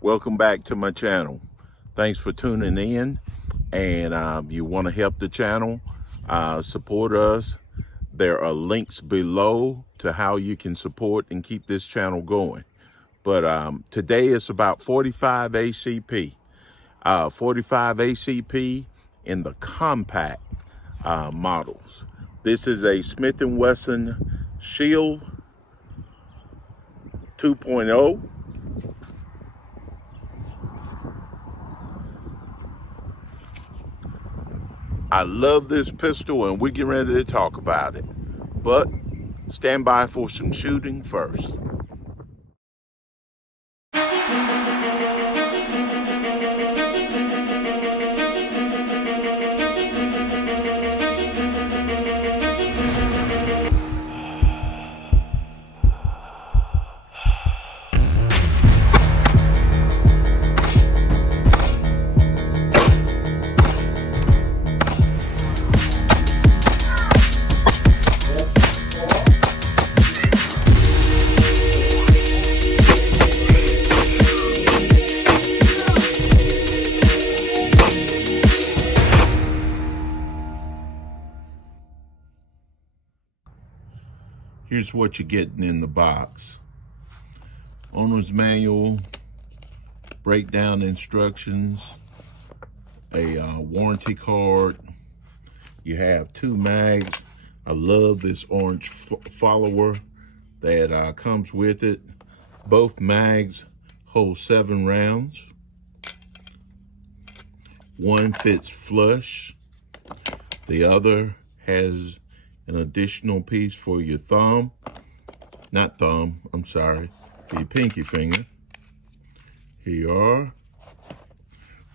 Welcome back to my channel. Thanks for tuning in, and you want to help the channel, support us. There are links below to how you can support and keep this channel going. But today it's about 45 ACP. 45 ACP in the compact models. This is a Smith & Wesson Shield 2.0. I love this pistol and we're getting ready to talk about it. But stand by for some shooting first. Here's what you're getting in the box. Owner's manual, breakdown instructions, a warranty card. You have 2 mags. I love this orange follower that comes with it. Both mags hold 7 rounds. One fits flush. The other has an additional piece for your thumb. Not thumb, I'm sorry, for your pinky finger. Here you are.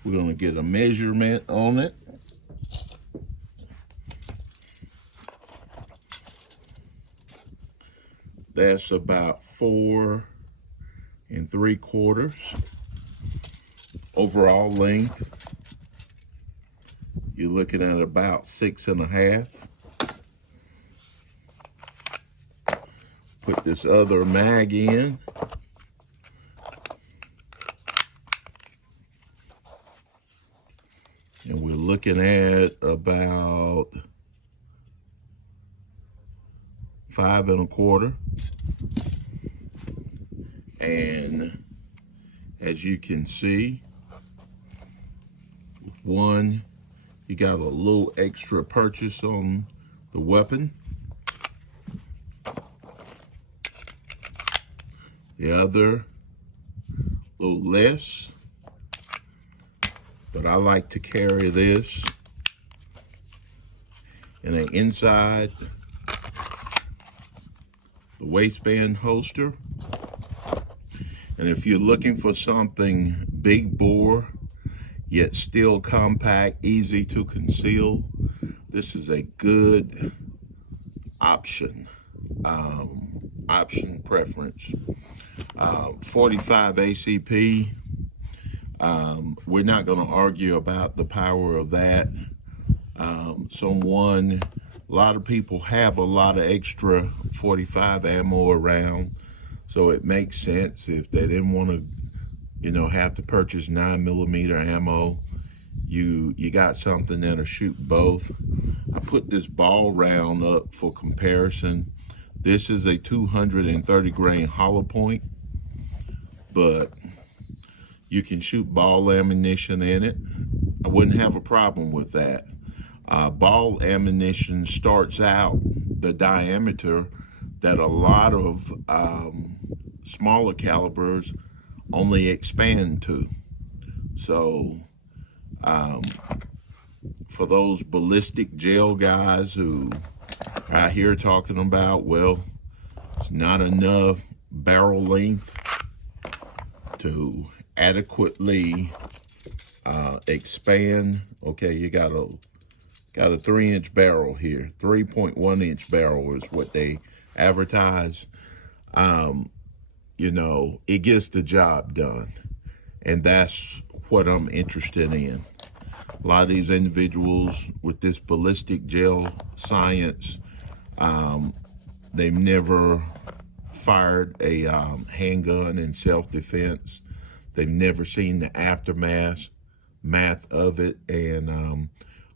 We're gonna get a measurement on it. That's about 4 3/4 overall length. You're looking at about 6 1/2. Put this other mag in. And we're looking at about 5 1/4. And as you can see, one, you got a little extra purchase on the weapon. The other, a little less, but I like to carry this in an inside the waistband holster. And if you're looking for something big bore, yet still compact, easy to conceal, this is a good option, preference. 45 ACP, we're not going to argue about the power of that. A lot of people have a lot of extra 45 ammo around, so it makes sense if they didn't want to, have to purchase 9mm ammo. You got something that'll shoot both. I put this ball round up for comparison. This is a 230 grain hollow point, but you can shoot ball ammunition in it. I wouldn't have a problem with that. Ball ammunition starts out the diameter that a lot of smaller calibers only expand to. So for those ballistic gel guys who are out here talking about, well, it's not enough barrel length to adequately expand. Okay, you got a 3-inch barrel here. 3.1-inch barrel is what they advertise. It gets the job done, and that's what I'm interested in. A lot of these individuals with this ballistic gel science, they've never fired a handgun in self-defense. They've never seen the aftermath of it. And I'm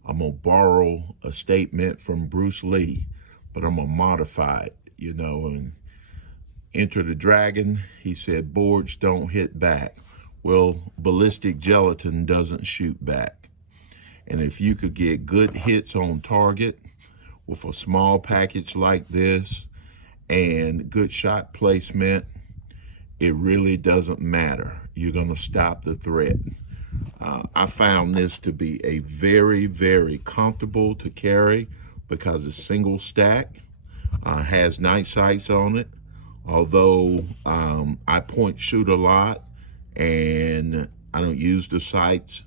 going to borrow a statement from Bruce Lee, but I'm going to modify it, you know. And Enter the Dragon, he said, boards don't hit back. Well, ballistic gelatin doesn't shoot back. And if you could get good hits on target with a small package like this and good shot placement, it really doesn't matter. You're going to stop the threat. I found this to be a very, very comfortable to carry because it's single stack, has night sights on it. Although I point shoot a lot and I don't use the sights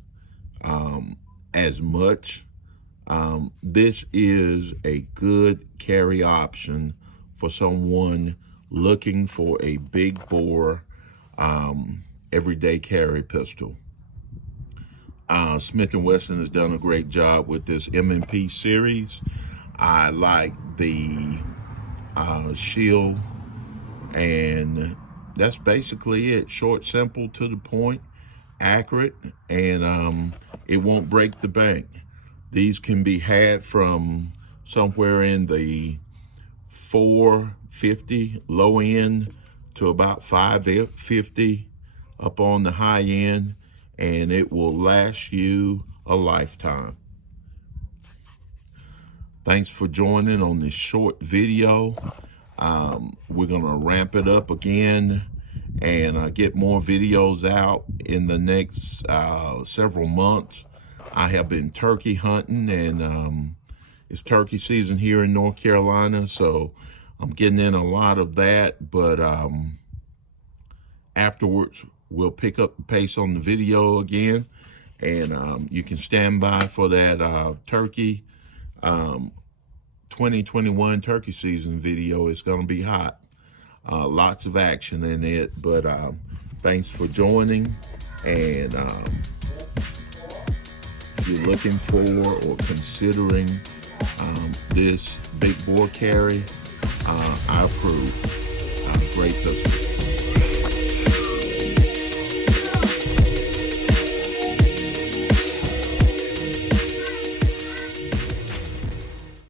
as much, this is a good carry option for someone looking for a big bore everyday carry pistol. Smith & Wesson has done a great job with this M&P series. I like the Shield, and that's basically it. Short, simple, to the point, accurate, and it won't break the bank. These can be had from somewhere in the $450 low end to about $550 up on the high end, and it will last you a lifetime. Thanks for joining on this short video. We're gonna ramp it up again and get more videos out in the next several months. I have been turkey hunting, and it's turkey season here in North Carolina, so I'm getting in a lot of that, but afterwards we'll pick up the pace on the video again, and you can stand by for that turkey 2021 turkey season video. It's going to be hot. Lots of action in it, but thanks for joining, and if you're looking for or considering this big bore carry, I approve. Great pistol.